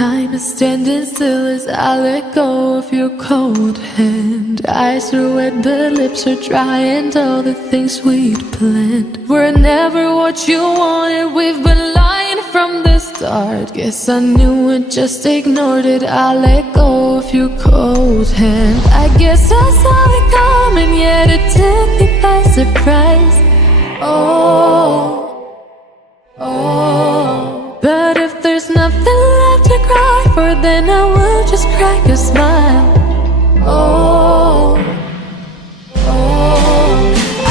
Time is standing still as I let go of your cold hand. Eyes are wet but lips are dry, and all the things we'd planned were never what you wanted. We've been lying from the start. Guess I knew it, just ignored it. I let go of your cold hand. I guess I saw it coming, yet it took me by surprise. But if there's nothing left to cry for, then I will just crack a smile.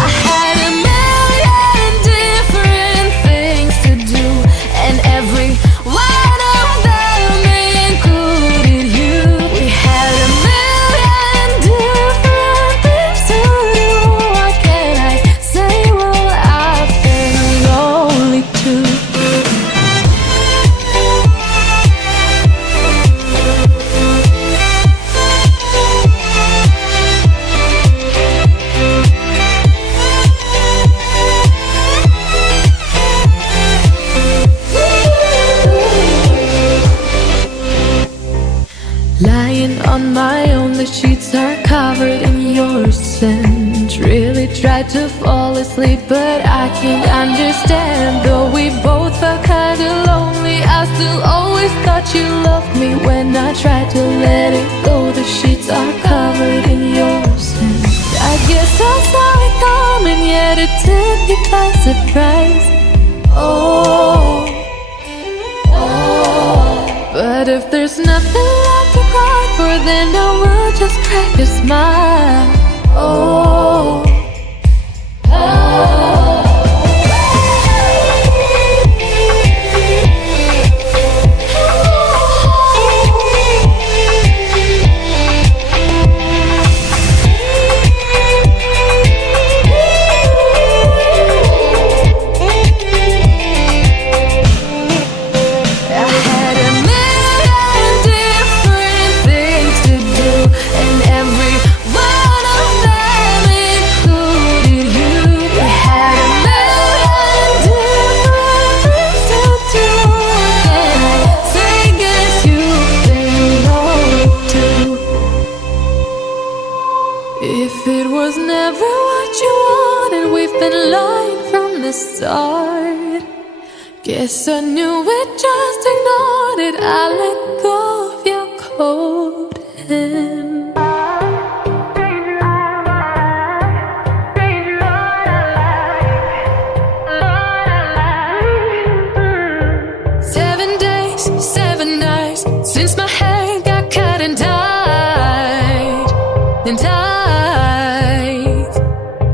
I had a million different things to do, and every one of them included you. We had a million different things to do. What can I say? Well, I've been lonely too. Lying on my own, the sheets are covered in your scent. Really tried to fall asleep, but I can't understand. Though we both felt kinda lonely, I still always thought you loved me. When I tried to let it go, the sheets are covered in your scent. I guess I saw it coming, yet it took me by surprise. But if there's nothing left to cry for, then I will just crack a smile. If it was never what you wanted, we've been lying from the start. Guess I knew it, just ignored it. I let go of your cold hand. 7 days, 7 nights since my head got cut and died. And I've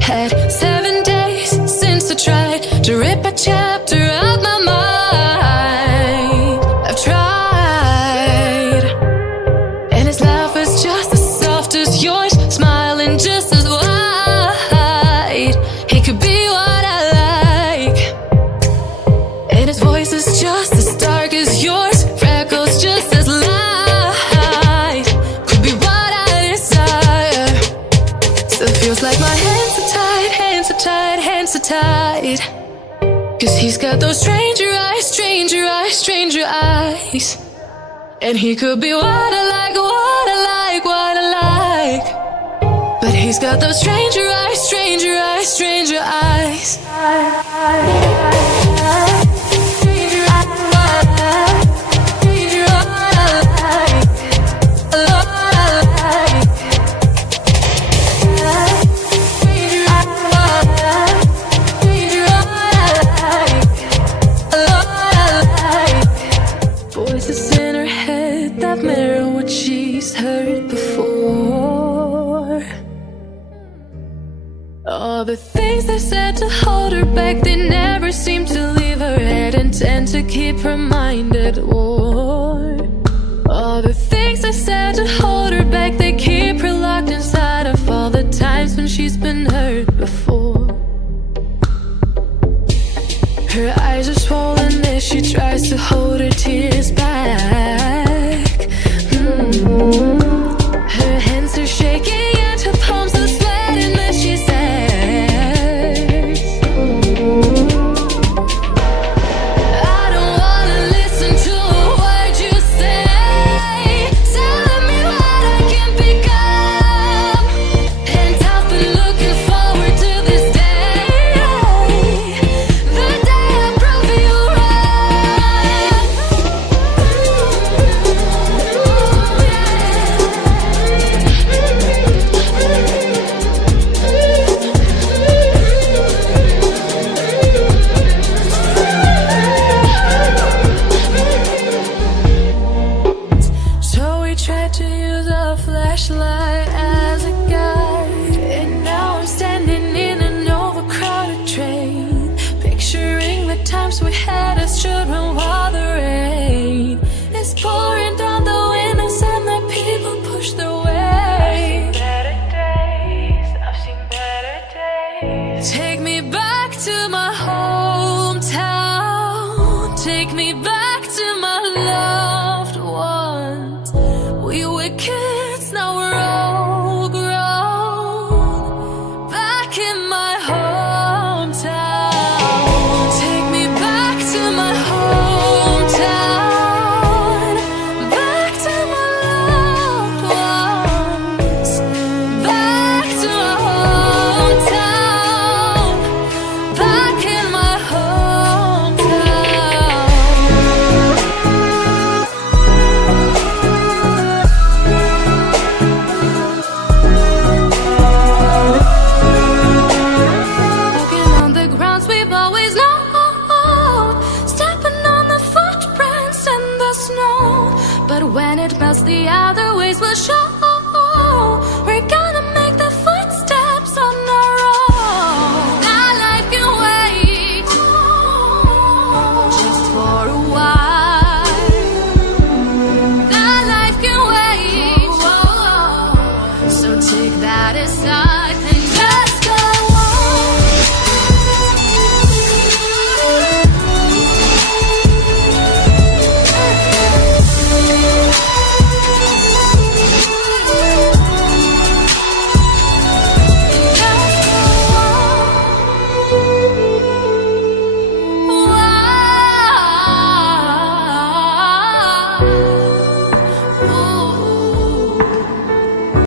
had 7 days since I tried to rip a chapter out my mind. I've tried, and his laugh is just as soft as yours, smiling just as wide. He could be what I like, and his voice is just as dark as yours, freckles just as light. Could be what I desire. Still feels like my hands are tied, hands are tied, hands are tied. 'Cause he's got those stranger eyes, stranger eyes, stranger eyes. And he could be what I like, what I like, what I like. But he's got those stranger eyes, stranger eyes, stranger eyes. Voices in her head that mirror what she's heard before. All the things they said to hold her back, they never seem to leave her head and tend to keep her mind at war. All the things they said to hold her back, they keep her locked inside of all the times when she's been hurt before. Her eyes are swollen as she tries to hold her tears back. Her hands are shaking and her palms are sweating as she says, I don't wanna listen to snow, but when it melts, the other ways will show.